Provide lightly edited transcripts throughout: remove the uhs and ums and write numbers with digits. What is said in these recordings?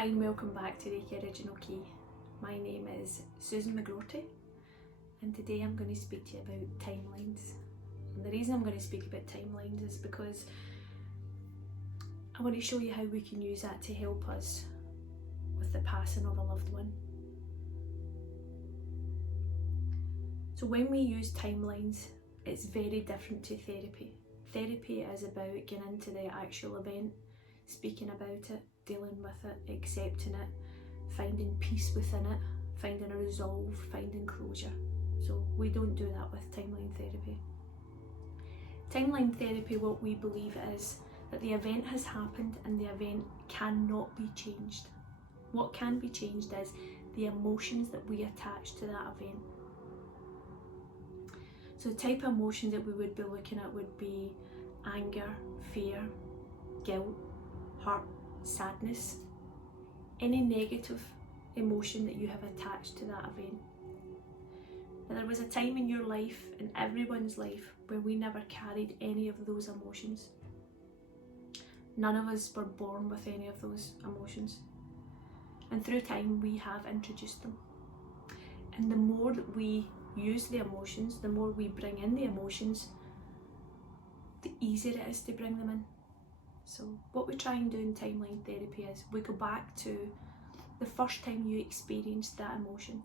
Hi and welcome back to Reiki Original Key. My name is Susan McGrorty and today I'm going to speak to you about timelines. And the reason I'm going to speak about timelines is because I want to show you how we can use that to help us with the passing of a loved one. So when we use timelines, it's very different to therapy. Therapy is about getting into the actual event, speaking about it, dealing with it, accepting it, finding peace within it, finding a resolve, finding closure. So we don't do that with timeline therapy. Timeline therapy, what we believe is that the event has happened and the event cannot be changed. What can be changed is the emotions that we attach to that event. So the type of emotions that we would be looking at would be anger, fear, guilt, hurt, sadness, any negative emotion that you have attached to that event. Now, there was a time in your life, in everyone's life, where we never carried any of those emotions. None of us were born with any of those emotions. And through time, we have introduced them. And the more that we use the emotions, the more we bring in the emotions, the easier it is to bring them in. So what we try and do in timeline therapy is we go back to the first time you experienced that emotion,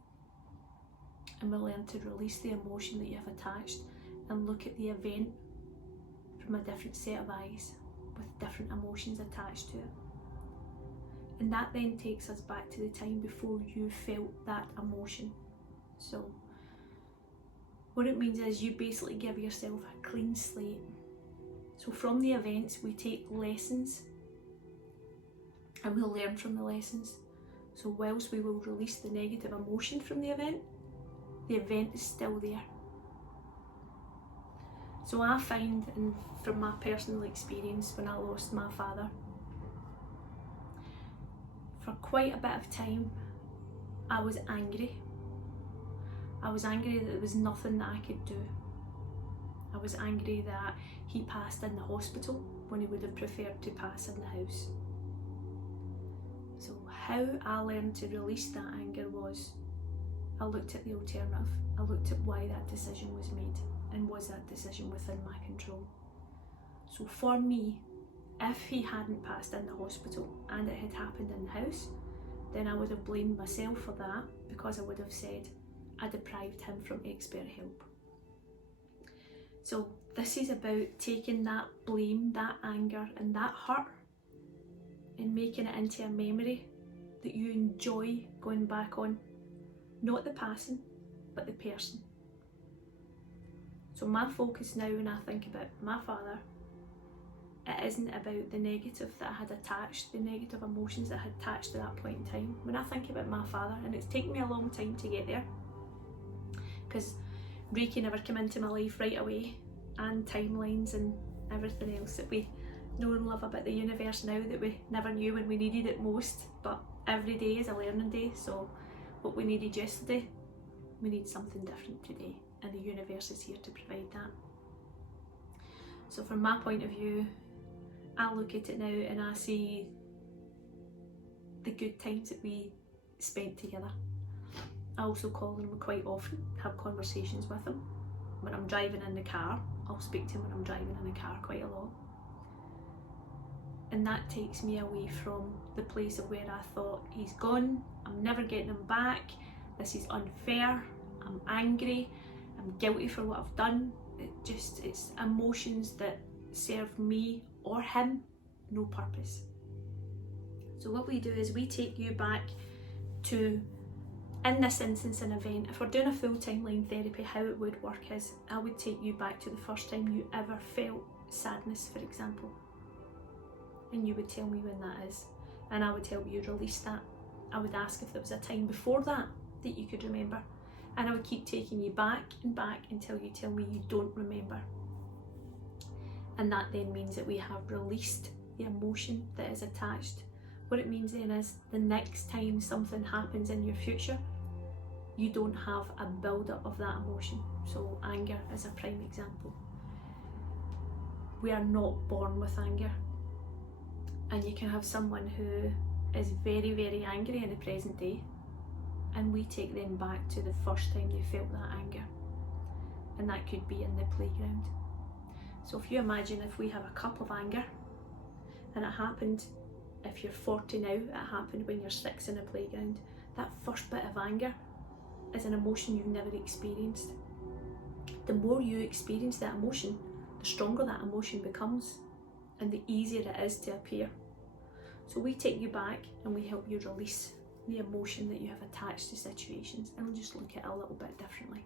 and we learn to release the emotion that you have attached and look at the event from a different set of eyes with different emotions attached to it. And that then takes us back to the time before you felt that emotion. So what it means is you basically give yourself a clean slate. So from the events we take lessons and we'll learn from the lessons. So whilst we will release the negative emotion from the event is still there. So I find, and from my personal experience, when I lost my father, for quite a bit of time I was angry. I was angry that there was nothing that I could do. I was angry that he passed in the hospital when he would have preferred to pass in the house. So how I learned to release that anger was, I looked at the alternative. I looked at why that decision was made and was that decision within my control. So for me, if he hadn't passed in the hospital and it had happened in the house, then I would have blamed myself for that, because I would have said I deprived him from expert help. So this is about taking that blame, that anger and that hurt and making it into a memory that you enjoy going back on. Not the passing, but the person. So my focus now when I think about my father, it isn't about the negative that I had attached, the negative emotions that I had attached to that point in time. When I think about my father, and it's taken me a long time to get there, because Reiki never came into my life right away, and timelines and everything else that we know and love about the universe now that we never knew when we needed it most. But every day is a learning day, so what we needed yesterday, we need something different today, and the universe is here to provide that. So from my point of view, I look at it now and I see the good times that we spent together. I also call him quite often, have conversations with him. When I'm driving in the car, I'll speak to him when I'm driving in the car quite a lot. And that takes me away from the place of where I thought, he's gone, I'm never getting him back, this is unfair, I'm angry, I'm guilty for what I've done. It's emotions that serve me or him no purpose. So what we do is we take you back to, in this instance, an event. If we're doing a full timeline therapy, how it would work is I would take you back to the first time you ever felt sadness, for example, and you would tell me when that is, and I would help you release that. I would ask if there was a time before that that you could remember, and I would keep taking you back and back until you tell me you don't remember. And that then means that we have released the emotion that is attached. What it means then is the next time something happens in your future, you don't have a build-up of that emotion. So anger is a prime example. We are not born with anger. And you can have someone who is very, very angry in the present day, and we take them back to the first time they felt that anger, and that could be in the playground. So if you imagine if we have a cup of anger, and it happened, if you're 40 now, it happened when you're 6 in a playground, that first bit of anger is an emotion you've never experienced. The more you experience that emotion, the stronger that emotion becomes, and the easier it is to appear. So we take you back and we help you release the emotion that you have attached to situations, and we'll just look at it a little bit differently.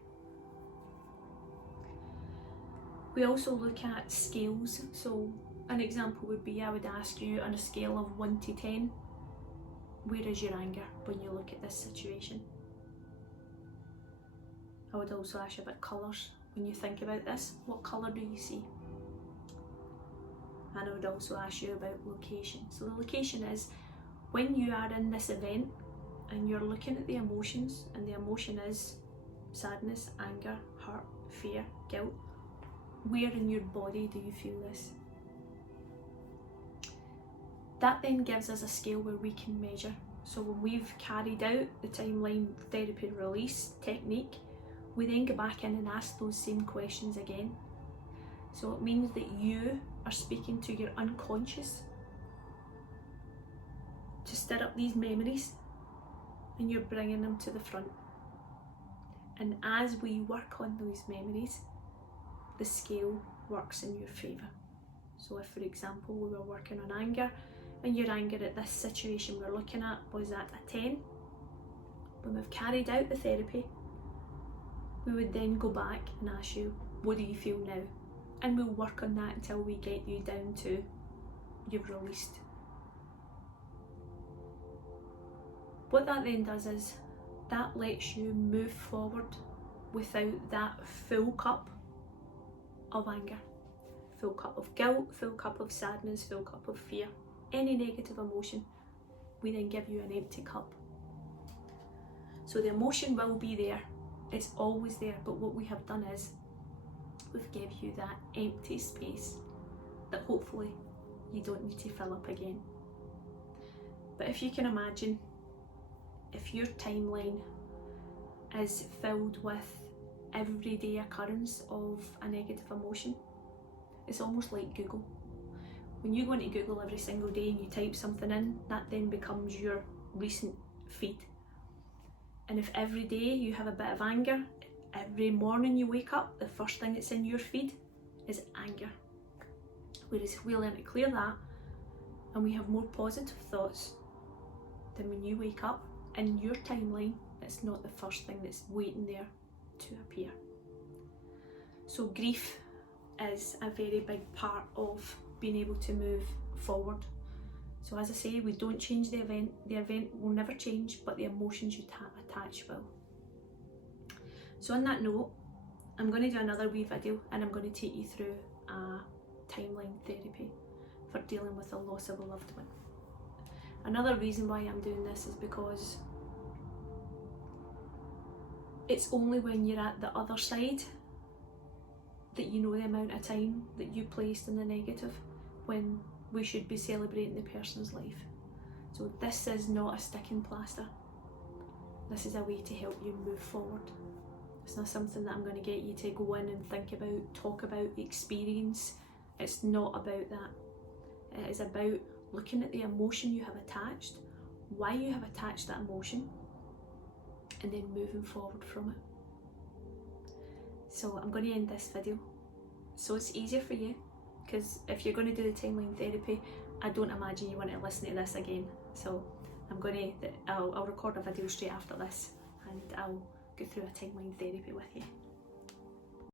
We also look at scales. So an example would be, I would ask you on a scale of 1 to 10, where is your anger when you look at this situation? I would also ask you about colours. When you think about this, what colour do you see? And I would also ask you about location. So the location is when you are in this event and you're looking at the emotions, and the emotion is sadness, anger, hurt, fear, guilt. Where in your body do you feel this? That then gives us a scale where we can measure. So when we've carried out the timeline therapy release technique, we then go back in and ask those same questions again. So it means that you are speaking to your unconscious to stir up these memories, and you're bringing them to the front. And as we work on those memories, the scale works in your favour. So if, for example, we were working on anger, and your anger at this situation we're looking at was at a 10, when we've carried out the therapy, we would then go back and ask you, what do you feel now? And we'll work on that until we get you down to you've released. What that then does is that lets you move forward without that full cup of anger, full cup of guilt, full cup of sadness, full cup of fear, any negative emotion. We then give you an empty cup. So the emotion will be there, it's always there, but what we have done is we've given you that empty space that hopefully you don't need to fill up again. But if you can imagine, if your timeline is filled with everyday occurrence of a negative emotion, it's almost like Google. When you go into Google every single day and you type something in, that then becomes your recent feed. And if every day you have a bit of anger, every morning you wake up, the first thing that's in your feed is anger. Whereas if we learn to clear that and we have more positive thoughts, then when you wake up in your timeline, it's not the first thing that's waiting there to appear. So grief is a very big part of being able to move forward. So as I say, we don't change the event will never change, but the emotions you attach will. So on that note, I'm going to do another wee video and I'm going to take you through a timeline therapy for dealing with the loss of a loved one. Another reason why I'm doing this is because it's only when you're at the other side that you know the amount of time that you placed in the negative, when we should be celebrating the person's life. So this is not a sticking plaster. This is a way to help you move forward. It's not something that I'm going to get you to go in and think about, talk about, experience. It's not about that. It is about looking at the emotion you have attached, why you have attached that emotion, and then moving forward from it. So I'm going to end this video so it's easier for you, because if you're going to do the timeline therapy, I don't imagine you want to listen to this again. So I'll record a video straight after this and I'll go through a timeline therapy with you.